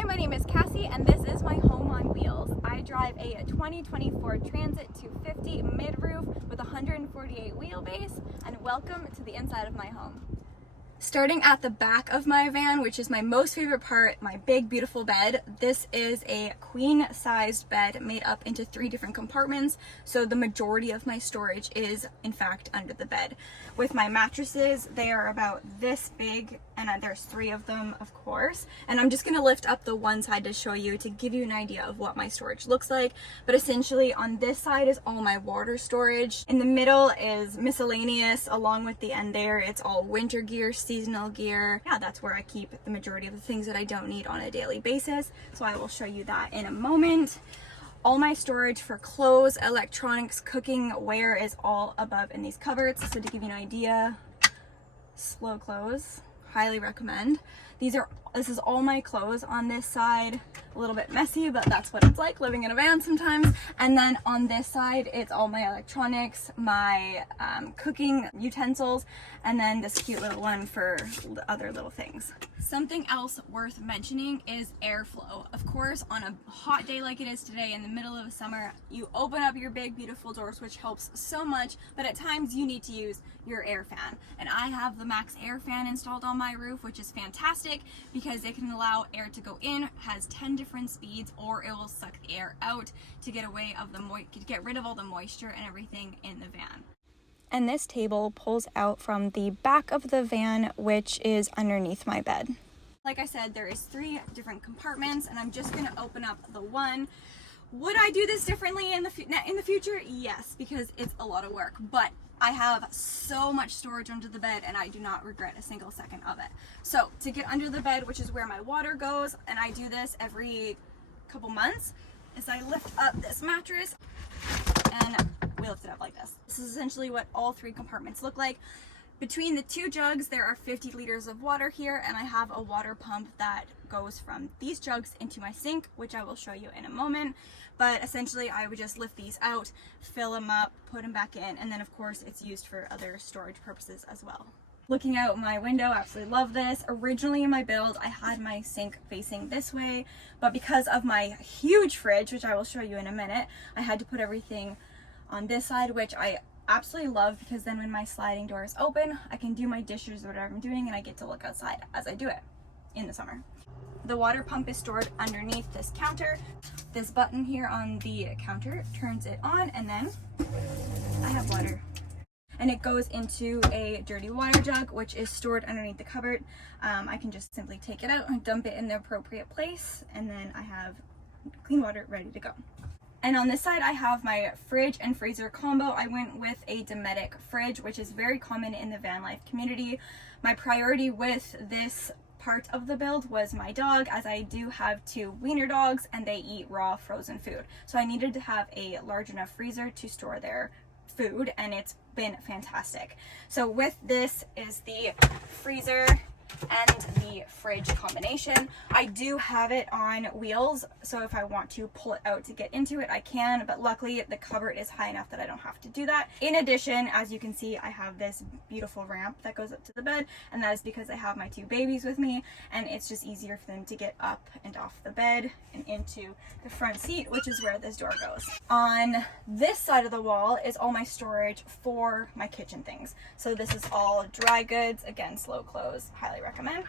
Hi, my name is Cassie and this is my home on wheels. I drive a 2024 Transit 250 mid-roof with 148 wheelbase, and welcome to the inside of my home. Starting at the back of my van, which is my most favorite part, my big beautiful bed. This is a queen-sized bed made up into 3 different compartments, so the majority of my storage is in fact under the bed. With my mattresses, they are about this big, and there's 3 of them, of course, and I'm just going to lift up the one side to show you, to give you an idea of what my storage looks like. But essentially on this side is all my water storage. In the middle is miscellaneous. Along with the end there, it's all winter gear, seasonal gear. Yeah, that's where I keep the majority of the things that I don't need on a daily basis, so I will show you that in a moment. All my storage for clothes, electronics, cooking, wear is all above in these cupboards. So to give you an idea, slow close, highly recommend. This is all my clothes on this side. A little bit messy, but that's what it's like living in a van sometimes. And then on this side, it's all my electronics, my cooking utensils, and then this cute little one for other little things. Something else worth mentioning is airflow. Of course, on a hot day like it is today in the middle of summer, you open up your big beautiful doors, which helps so much, but at times you need to use your air fan. And I have the Max Air fan installed on my roof, which is fantastic because it can allow air to go in, has 10 different speeds, or it will suck the air out to get rid of all the moisture and everything in the van. And this table pulls out from the back of the van, which is underneath my bed. Like I said, there is 3 different compartments, and I'm just going to open up the one. Would I do this differently in the future? Yes, because it's a lot of work, but I have so much storage under the bed and I do not regret a single second of it. So to get under the bed, which is where my water goes, and I do this every couple months, is I lift up this mattress and we lift it up like this. This is essentially what all 3 compartments look like. Between the 2 jugs, there are 50 liters of water here, and I have a water pump that goes from these jugs into my sink, which I will show you in a moment. But essentially, I would just lift these out, fill them up, put them back in, and then of course it's used for other storage purposes as well. Looking out my window, absolutely love this. Originally in my build, I had my sink facing this way, but because of my huge fridge, which I will show you in a minute, I had to put everything on this side, which I absolutely love, because then when my sliding door is open, I can do my dishes or whatever I'm doing, and I get to look outside as I do it in the summer. The water pump is stored underneath this counter. This button here on the counter turns it on, and then I have water. And it goes into a dirty water jug, which is stored underneath the cupboard. I can just simply take it out and dump it in the appropriate place, and then I have clean water ready to go. And on this side, I have my fridge and freezer combo. I went with a Dometic fridge, which is very common in the van life community. My priority with this part of the build was my dog, as I do have 2 wiener dogs and they eat raw frozen food. So I needed to have a large enough freezer to store their food, and it's been fantastic. So with this is the freezer and the fridge combination. I do have it on wheels, so if I want to pull it out to get into it, I can, but luckily the cupboard is high enough that I don't have to do that. In addition, as you can see, I have this beautiful ramp that goes up to the bed, and that is because I have my 2 babies with me, and it's just easier for them to get up and off the bed and into the front seat, which is where this door goes. On this side of the wall is all my storage for my kitchen things. So this is all dry goods, again, slow close, highly recommend.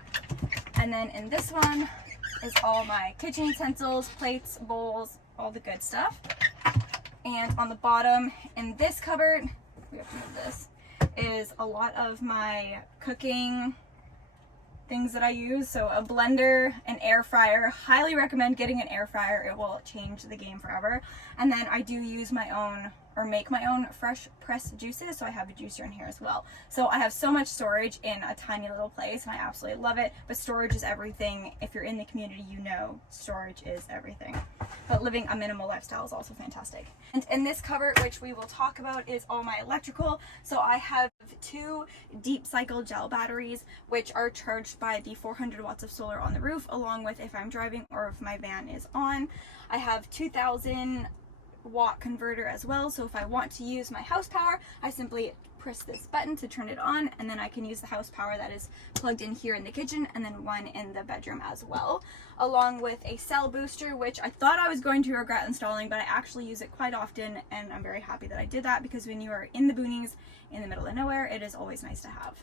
And then in this one is all my kitchen utensils, plates, bowls, all the good stuff. And on the bottom in this cupboard, we have to move this, is a lot of my cooking things that I use. So a blender, an air fryer. Highly recommend getting an air fryer. It will change the game forever. And then I do use my own, or make my own fresh pressed juices, so I have a juicer in here as well. So I have so much storage in a tiny little place, and I absolutely love it. But storage is everything. If you're in the community, you know storage is everything. But living a minimal lifestyle is also fantastic. And in this cupboard, which we will talk about, is all my electrical. So I have 2 deep cycle gel batteries, which are charged by the 400 watts of solar on the roof, along with if I'm driving or if my van is on. I have 2,000 watt converter as well, so if I want to use my house power, I simply press this button to turn it on, and then I can use the house power that is plugged in here in the kitchen, and then one in the bedroom as well, along with a cell booster, which I thought I was going to regret installing, but I actually use it quite often, and I'm very happy that I did that, because when you are in the boonies in the middle of nowhere, it is always nice to have.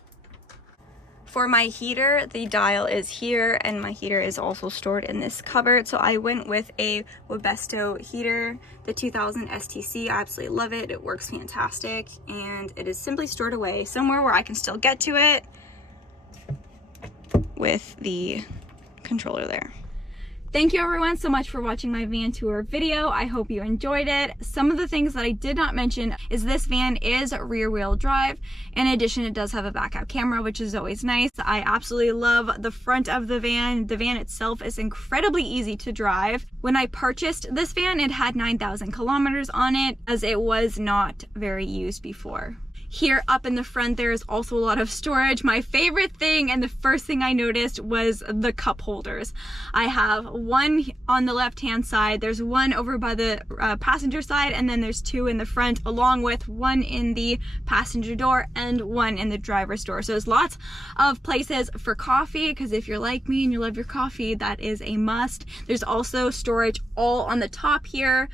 For my heater, the dial is here, and my heater is also stored in this cupboard. So I went with a Webesto heater, the 2000 STC. I absolutely love it. It works fantastic, and it is simply stored away somewhere where I can still get to it with the controller there. Thank you everyone so much for watching my van tour video. I hope you enjoyed it. Some of the things that I did not mention is this van is rear wheel drive. In addition, it does have a backup camera, which is always nice. I absolutely love the front of the van. The van itself is incredibly easy to drive. When I purchased this van, it had 9,000 kilometers on it, as it was not very used before. Here up in the front, there is also a lot of storage. My favorite thing, and the first thing I noticed, was the cup holders. I have one on the left-hand side, there's one over by the passenger side, and then there's two in the front, along with one in the passenger door and one in the driver's door. So there's lots of places for coffee, because if you're like me and you love your coffee, that is a must. There's also storage all on the top here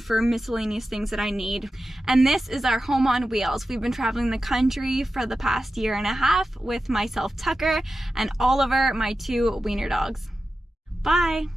for miscellaneous things that I need. And this is our home on wheels. We've been traveling the country for the past year and a half with myself, Tucker, and Oliver, my two wiener dogs. Bye!